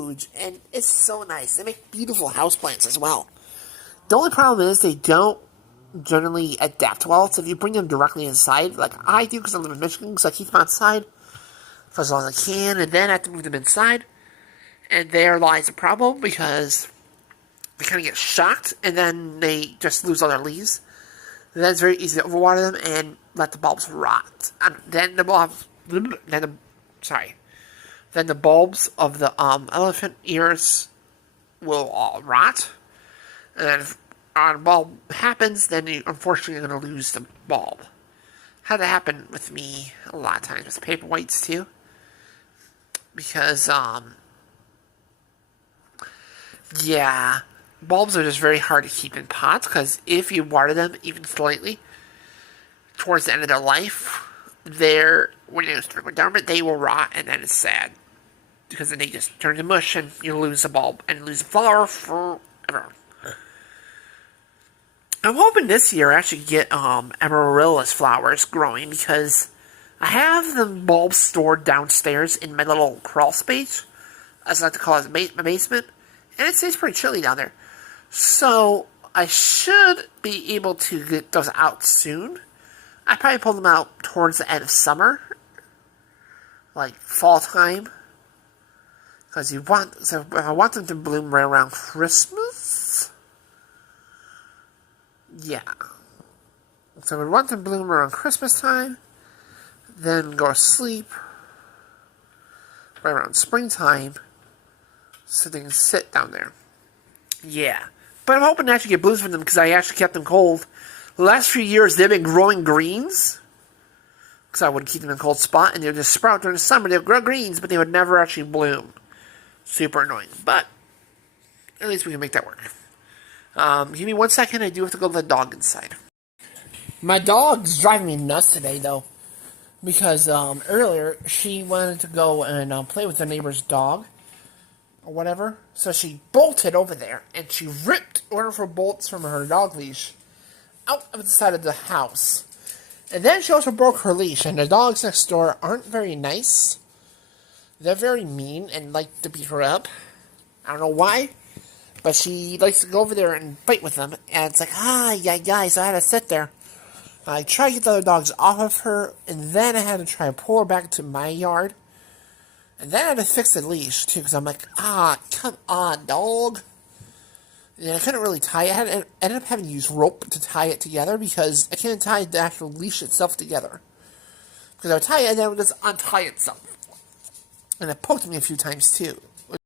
huge, and it's so nice. They make beautiful houseplants as well. The only problem is they don't generally adapt well, so if you bring them directly inside, like I do because I live in Michigan, so I keep them outside for as long as I can, and then I have to move them inside. And there lies the problem, because they kind of get shocked, and then they just lose all their leaves. And then it's very easy to overwater them and let the bulbs rot. And then the bulbs, then the bulbs of the elephant ears will all rot. And then if a bulb happens, then you unfortunately are going to lose the bulb. Had that happen with me a lot of times with paperweights too, because yeah, bulbs are just very hard to keep in pots, because if you water them even slightly towards the end of their life, when you start down it, they will rot, and then it's sad, because then they just turn to mush, and you lose the bulb and lose the flower forever. I'm hoping this year I actually get amaryllis flowers growing, because I have the bulbs stored downstairs in my little crawl space, as I like to call it, my basement, and it stays pretty chilly down there. So I should be able to get those out soon. I probably pull them out towards the end of summer, like fall time, because I want them to bloom right around Christmas. Yeah. So we want them to bloom around Christmas time, then go to sleep right around springtime, so they can sit down there. Yeah. But I'm hoping to actually get blooms from them, because I actually kept them cold. The last few years, they've been growing greens, because I would keep them in a cold spot, and they would just sprout during the summer. They would grow greens, but they would never actually bloom. Super annoying. But at least we can make that work. Give me 1 second. I do have to go let the dog inside. My dog's driving me nuts today, though, because earlier she wanted to go and play with the neighbor's dog, or whatever. So she bolted over there, and she ripped one of her bolts from her dog leash out of the side of the house. And then she also broke her leash, and the dogs next door aren't very nice. They're very mean and like to beat her up. I don't know why, but she likes to go over there and fight with them, and it's like, yeah, so I had to sit there. I tried to get the other dogs off of her, and then I had to try to pull her back to my yard. And then I had to fix the leash, too, because I'm like, come on, dog. And I couldn't really tie it. I ended up having to use rope to tie it together, because I can't tie the actual leash itself together. Because I would tie it, and then it would just untie itself. And it poked me a few times, too.